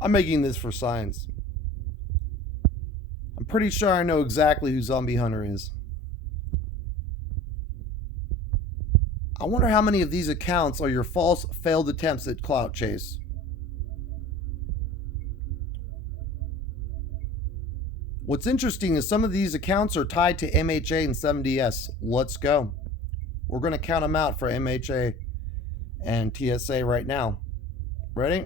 I'm making this for science. I'm pretty sure I know exactly who Zombie Hunter is. I wonder how many of these accounts are your false, failed attempts at clout chase. What's interesting is some of these accounts are tied to MHA and 7DS. Let's go. We're going to count them out for MHA and TSA right now. Ready?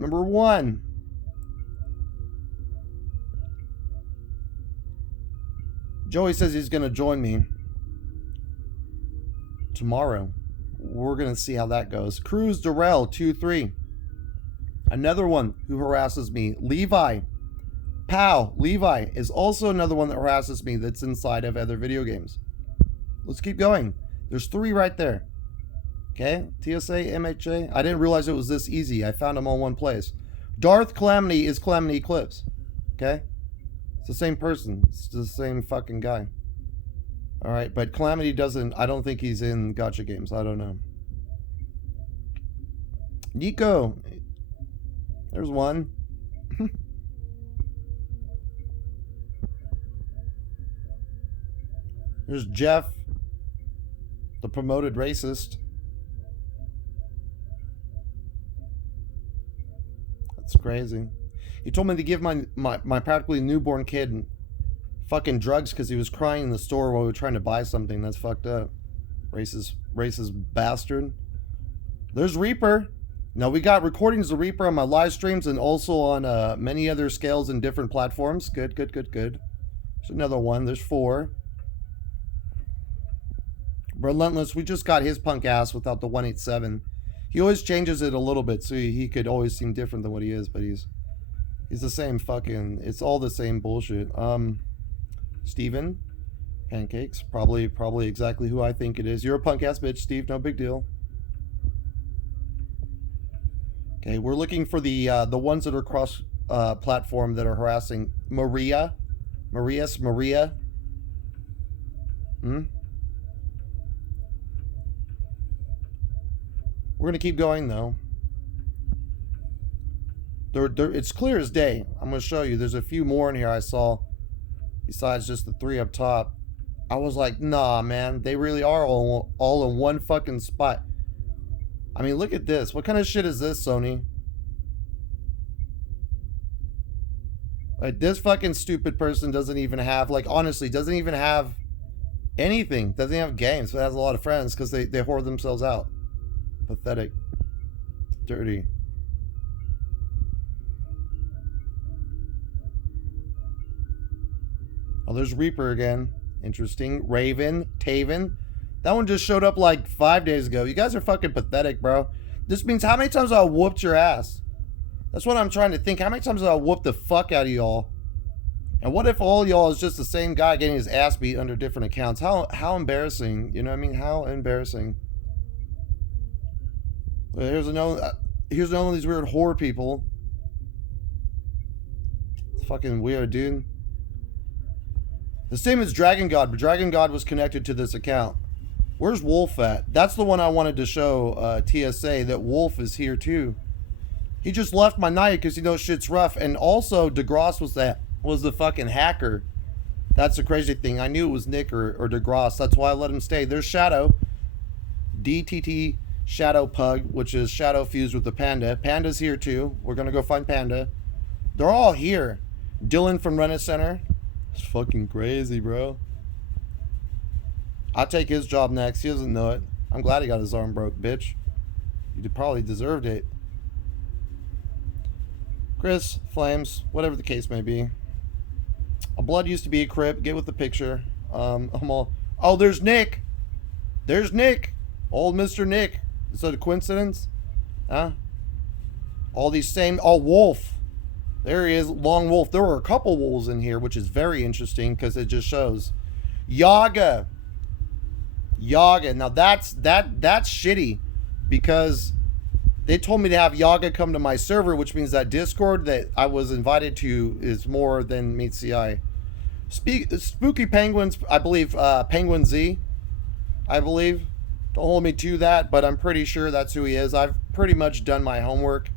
Number 1. Joey says he's going to join me tomorrow. We're going to see how that goes. Cruz Durrell 23. Another one who harasses me. Levi. Pow. Levi is also another one that harasses me that's inside of other video games. Let's keep going. There's 3 right there. Okay. TSA, MHA. I didn't realize it was this easy. I found them all in one place. Darth Calamity is Calamity Eclipse. Okay. It's the same person. It's the same fucking guy. Alright, but Calamity doesn't... I don't think he's in gacha games. I don't know. Nico. There's one. There's Jeff. The promoted racist. That's crazy. He told me to give my practically newborn kid fucking drugs because he was crying in the store while we were trying to buy something. That's fucked up. Racist bastard. There's Reaper. Now we got recordings of Reaper on my live streams and also on many other scales and different platforms. Good. There's another one. There's 4. Relentless. We just got his punk ass without the 187. He always changes it a little bit so he could always seem different than what he is, but he's the same fucking... It's all the same bullshit. Steven. Pancakes. Probably exactly who I think it is. You're a punk ass bitch, Steve. No big deal. Okay, we're looking for the ones that are cross platform that are harassing Maria. We're gonna keep going though. It's clear as day. I'm gonna show you. There's a few more in here I saw, besides just the 3 up top. I was like, nah, man, they really are all in one fucking spot. I mean, look at this. What kind of shit is this, Sony? Like, this fucking stupid person doesn't even have, like, honestly, doesn't even have anything. Doesn't have games, but has a lot of friends because they hoard themselves out. Pathetic. Dirty. Oh, there's Reaper again. Interesting. Raven. Taven. That one just showed up like 5 days ago. You guys are fucking pathetic, bro. This means how many times I whooped your ass? That's what I'm trying to think. How many times I whooped the fuck out of y'all? And what if all y'all is just the same guy getting his ass beat under different accounts? How embarrassing. You know what I mean? How embarrassing. Here's another of these weird whore people. It's fucking weird, dude. The same as Dragon God, but Dragon God was connected to this account. Where's Wolf at? That's the one I wanted to show TSA, that Wolf is here too. He just left my night because he knows shit's rough. And also, DeGrosse was the fucking hacker. That's the crazy thing. I knew it was Nick or DeGrosse. That's why I let him stay. There's Shadow. DTT Shadow Pug, which is Shadow fused with the Panda. Panda's here too. We're going to go find Panda. They're all here. Dylan from Renner Center. It's fucking crazy, bro. I'll take his job next. He doesn't know it. I'm glad he got his arm broke, bitch. You probably deserved it. Chris, Flames, whatever the case may be. A blood used to be a crip. Get with the picture. Oh, there's Nick. There's Nick. Old Mr. Nick. Is that a coincidence? Huh? All these same... Oh, Wolf. There he is. Long Wolf. There were a couple wolves in here, which is very interesting because it just shows. Yaga. Now that's shitty because they told me to have Yaga come to my server, which means that Discord that I was invited to is more than meets the eye. Spooky Penguins, I believe, Penguin Z, I believe. Don't hold me to that, but I'm pretty sure that's who he is. I've pretty much done my homework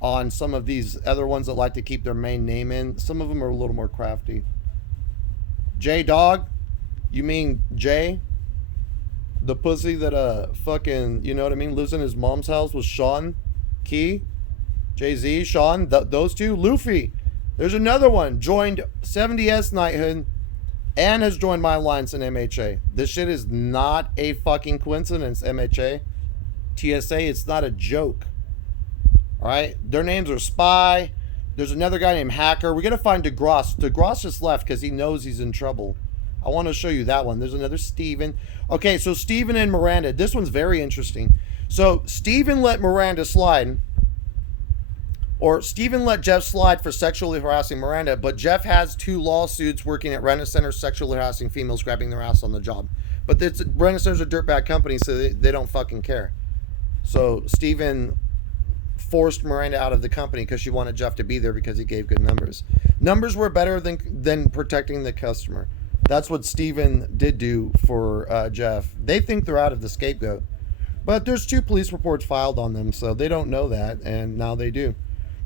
on some of these other ones that like to keep their main name in. Some of them are a little more crafty. J Dog, you mean Jay? The pussy that fucking, you know what I mean, lives in his mom's house with Sean Key, Jay-Z, Sean, those two. Luffy, there's another one, joined 70S Knighthood and has joined my alliance in MHA. This shit is not a fucking coincidence, MHA. TSA, it's not a joke. Alright, their names are Spy. There's another guy named Hacker. We're gonna find DeGrosse. DeGrosse just left because he knows he's in trouble. I want to show you that one. There's another Steven. Okay, so Steven and Miranda. This one's very interesting. So Steven let Miranda slide. Or Steven let Jeff slide for sexually harassing Miranda, but Jeff has 2 lawsuits working at Rent-A-Center sexually harassing females grabbing their ass on the job. But Rent-A-Center's a dirtbag company, so they don't fucking care. So Steven forced Miranda out of the company because she wanted Jeff to be there because he gave good numbers. Numbers were better than protecting the customer. That's what Steven did do for Jeff. They think they're out of the scapegoat. But there's 2 police reports filed on them, so they don't know that, and now they do.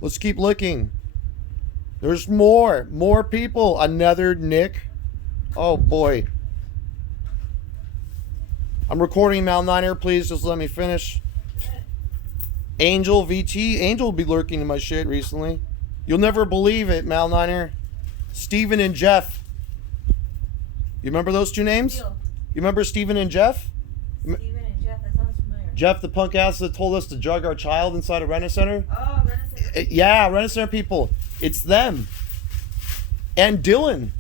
Let's keep looking. There's more. More people. Another Nick. Oh, boy. I'm recording, Mal9er. Please just let me finish. Angel VT. Angel will be lurking in my shit recently. You'll never believe it, Mal9er. Steven and Jeff. You remember those 2 names? You remember Steven and Jeff? Steven and Jeff, that sounds familiar. Jeff, the punk ass that told us to drug our child inside a Rent-A-Center? Oh, Rent-A-Center. Yeah, Rent-A-Center people. It's them. And Dylan.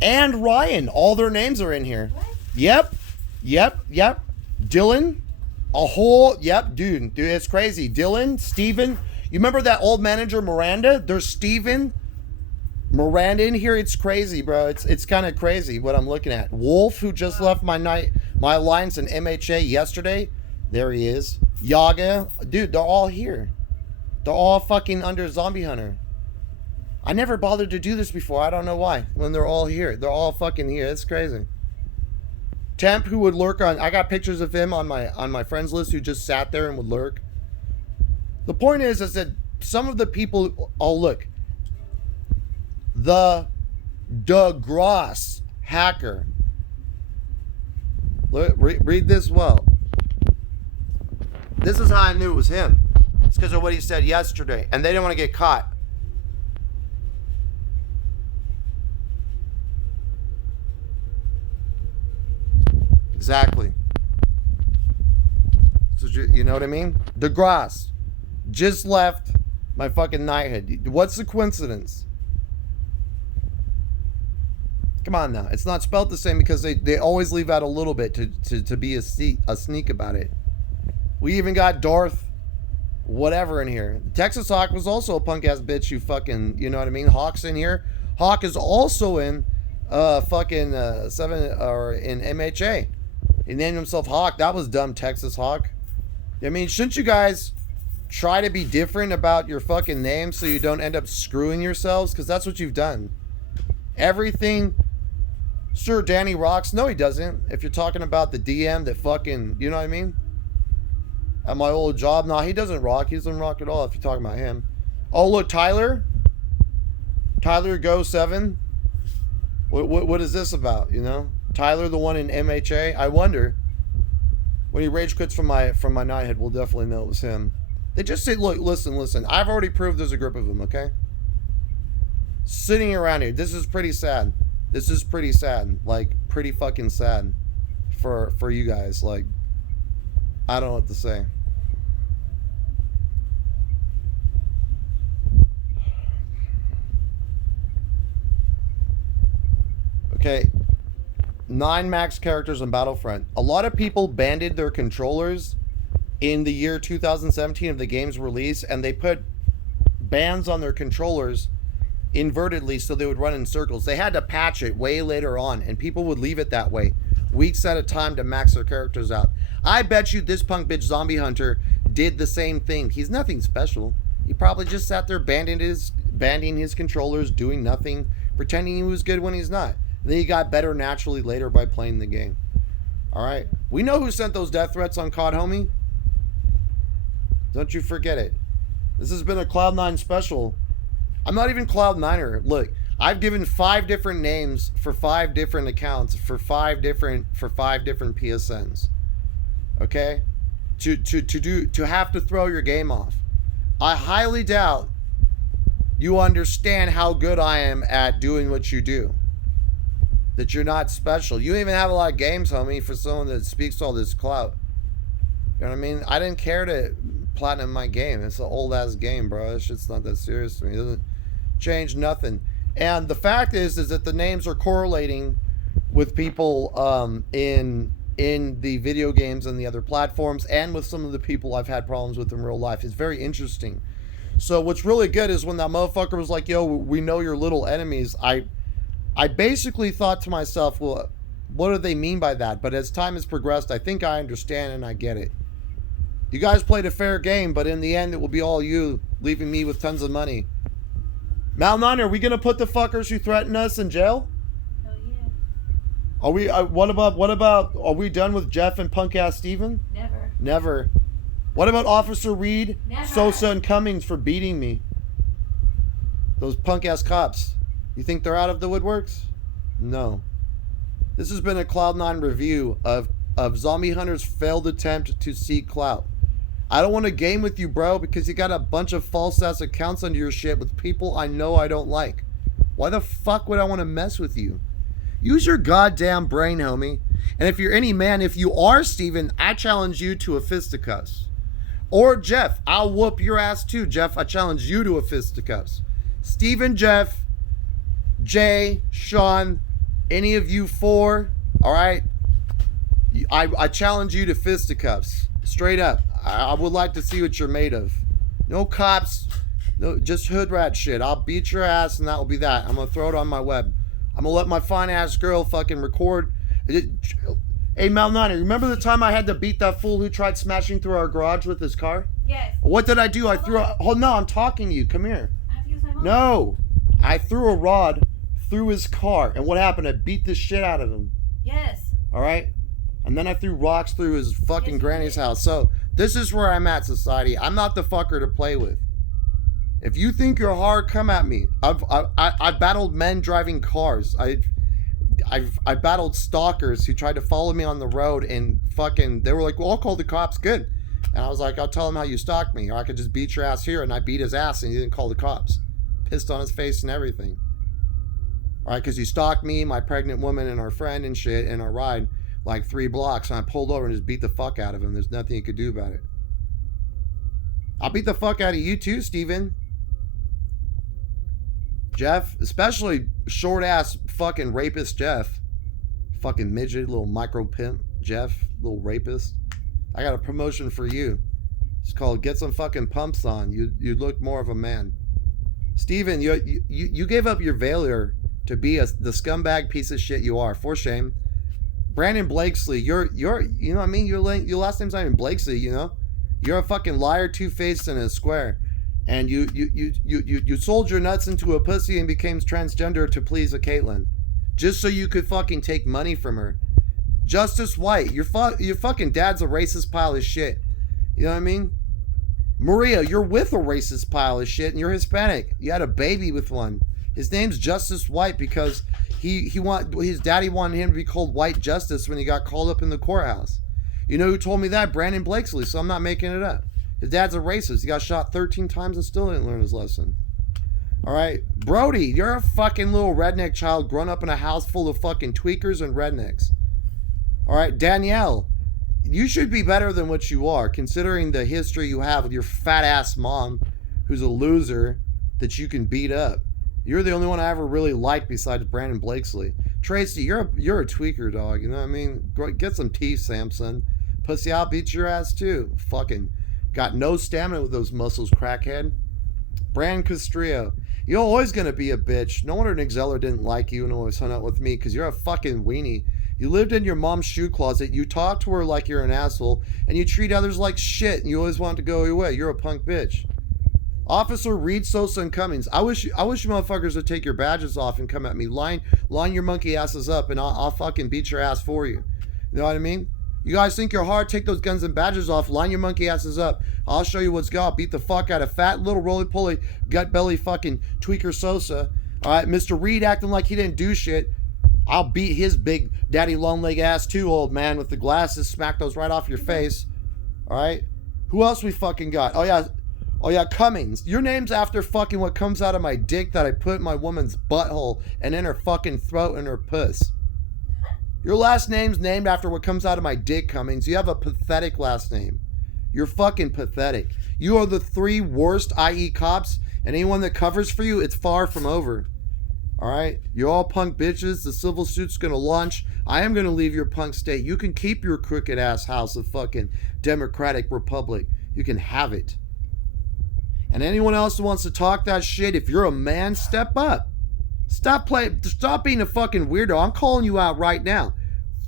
And Ryan. All their names are in here. What? Yep. Dylan. A whole, dude, it's crazy. Dylan, Steven. You remember that old manager, Miranda? There's Steven, Miranda in here. It's crazy, bro. It's kind of crazy what I'm looking at. Wolf, who just left my alliance in MHA yesterday. There he is. Yaga. Dude, they're all here. They're all fucking under Zombie Hunter. I never bothered to do this before. I don't know why. When they're all here. They're all fucking here. It's crazy. Temp, who would lurk on... I got pictures of him on my friends list who just sat there and would lurk. The point is that some of the people... Oh, look. The DeGrosse hacker. Look, read this well. This is how I knew it was him. It's because of what he said yesterday. And they didn't want to get caught. Exactly. So you know what I mean? DeGrosse just left my fucking Knighthood. What's the coincidence? Come on now. It's not spelled the same because they always leave out a little bit to be a sneak about it. We even got Darth whatever in here. Texas Hawk was also a punk ass bitch who fucking, you know what I mean? Hawk's in here. Hawk is also in fucking 7 or in MHA. He named himself Hawk. That was dumb, Texas Hawk. I mean, shouldn't you guys try to be different about your fucking name so you don't end up screwing yourselves? Because that's what you've done. Everything. Sure, Danny rocks. No, he doesn't. If you're talking about the DM that fucking, you know what I mean? At my old job. No, he doesn't rock. He doesn't rock at all if you're talking about him. Oh, look, Tyler. Tyler Go 7. What is this about, you know? Tyler, the one in MHA. I wonder. When he rage quits from my Knighthood, we'll definitely know it was him. They just say, look, listen. I've already proved there's a group of them, okay? Sitting around here. This is pretty sad. This is pretty sad. Like, pretty fucking sad for you guys. Like, I don't know what to say. Okay. 9 max characters on Battlefront. A lot of people banded their controllers in the year 2017 of the game's release, and they put bands on their controllers invertedly so they would run in circles. They had to patch it way later on, and people would leave it that way weeks at a time to max their characters out. I bet you this punk bitch Zombie Hunter did the same thing. He's nothing special. He probably just sat there banding his controllers, doing nothing, pretending he was good when he's not. And then he got better naturally later by playing the game. Alright. We know who sent those death threats on COD, homie. Don't you forget it. This has been a Cloud9 special. I'm not even Cloud9er. Look, I've given 5 different names for 5 different accounts for 5 different PSNs. Okay? To have to throw your game off. I highly doubt you understand how good I am at doing what you do. That you're not special. You don't even have a lot of games, homie, for someone that speaks all this clout. You know what I mean? I didn't care to platinum my game. It's an old ass game, bro. This shit's not that serious to me. It doesn't change nothing. And the fact is that the names are correlating with people in the video games and the other platforms, and with some of the people I've had problems with in real life. It's very interesting. So what's really good is when that motherfucker was like, yo, we know your little enemies, I basically thought to myself, well, what do they mean by that? But as time has progressed, I think I understand and I get it. You guys played a fair game, but in the end, it will be all you, leaving me with tons of money. Mal9, are we going to put the fuckers who threaten us in jail? Oh, yeah. Are we, what about, are we done with Jeff and punk-ass Steven? Never. Never. What about Officer Reed, Never. Sosa, and Cummings for beating me? Those punk-ass cops. You think they're out of the woodworks? No. This has been a Cloud9 review of Zombie Hunter's failed attempt to seek clout. I don't want to game with you, bro, because you got a bunch of false-ass accounts under your shit with people I know I don't like. Why the fuck would I want to mess with you? Use your goddamn brain, homie. And if you're any man, if you are Steven, I challenge you to a fisticuffs. Or Jeff, I'll whoop your ass too, Jeff. I challenge you to a fisticuffs. Steven, Jeff, Jay, Sean, any of you 4, all right? I challenge you to fisticuffs. Straight up. I would like to see what you're made of. No cops. No, just hood rat shit. I'll beat your ass and that will be that. I'm going to throw it on my web. I'm going to let my fine ass girl fucking record. Hey, Mal9, remember the time I had to beat that fool who tried smashing through our garage with his car? Yes. What did I do? I threw a... Oh, no, I'm talking to you. Come here. I have to use my phone. No. I threw a rod through his car. And what happened? I beat the shit out of him. Yes. All right? And then I threw rocks through his fucking Yes, granny's house. So this is where I'm at, society. I'm not the fucker to play with. If you think you're hard, come at me. I've battled men driving cars. I've battled stalkers who tried to follow me on the road and fucking, they were like, well, I'll call the cops. Good. And I was like, I'll tell them how you stalked me, or I could just beat your ass here. And I beat his ass and he didn't call the cops. Pissed on his face and everything. All right, because he stalked me, my pregnant woman, and our friend and shit in our ride like 3 blocks, and I pulled over and just beat the fuck out of him. There's nothing you could do about it. I'll beat the fuck out of you too, Steven. Jeff, especially short ass fucking rapist Jeff. Fucking midget, little micro pimp Jeff, little rapist. I got a promotion for you. It's called Get Some Fucking Pumps On. You look more of a man. Steven, you gave up your valor to be the scumbag piece of shit you are. For shame. Brandon Blakesley, you're you know what I mean? Your last name's not even Blakesley, you know? You're a fucking liar, two-faced, and a square. And you sold your nuts into a pussy and became transgender to please a Caitlyn. Just so you could fucking take money from her. Justice White, your fucking dad's a racist pile of shit. You know what I mean? Maria, you're with a racist pile of shit and you're Hispanic. You had a baby with one. His name's Justice White because his daddy wanted him to be called White Justice when he got called up in the courthouse. You know who told me that? Brandon Blakesley, so I'm not making it up. His dad's a racist. He got shot 13 times and still didn't learn his lesson. All right. Brody, you're a fucking little redneck child grown up in a house full of fucking tweakers and rednecks. All right. Danielle, you should be better than what you are, considering the history you have with your fat ass mom, who's a loser that you can beat up. You're the only one I ever really liked besides Brandon Blakesley. Tracy, you're a tweaker, dog. You know what I mean? Get some teeth, Samson. Pussy, I'll beat your ass too. Fucking got no stamina with those muscles, crackhead. Brand Castrillo, you're always gonna be a bitch. No wonder Nick Zeller didn't like you and always hung out with me, because you're a fucking weenie. You lived in your mom's shoe closet, you talk to her like you're an asshole, and you treat others like shit, and you always want to go your way. You're a punk bitch. Officer Reed, Sosa, and Cummings, I wish you motherfuckers would take your badges off and come at me. Line your monkey asses up, and I'll fucking beat your ass for you. You know what I mean? You guys think you're hard? Take those guns and badges off. Line your monkey asses up. I'll show you what's got. Beat the fuck out of fat little roly-poly gut belly fucking tweaker Sosa. All right, Mr. Reed acting like he didn't do shit. I'll beat his big daddy long leg ass too, old man, with the glasses. Smack those right off your face. All right. Who else we fucking got? Oh yeah, Cummings. Your name's after fucking what comes out of my dick that I put in my woman's butthole and in her fucking throat and her puss. Your last name's named after what comes out of my dick, Cummings. You have a pathetic last name. You're fucking pathetic. You are the 3 worst IE cops, and anyone that covers for you, it's far from over. Alright? You're all punk bitches. The civil suit's gonna launch. I am gonna leave your punk state. You can keep your crooked ass house of fucking Democratic Republic. You can have it. And anyone else who wants to talk that shit, if you're a man, step up. Stop being a fucking weirdo. I'm calling you out right now.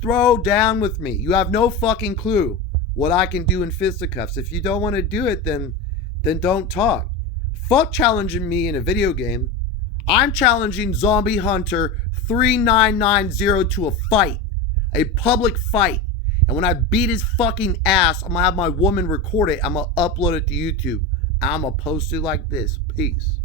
Throw down with me. You have no fucking clue what I can do in fisticuffs. If you don't want to do it, then don't talk. Fuck challenging me in a video game. I'm challenging Zombiehunter3990 to a fight. A public fight. And when I beat his fucking ass, I'm gonna have my woman record it. I'm gonna upload it to YouTube. I'm gonna post it like this. Peace.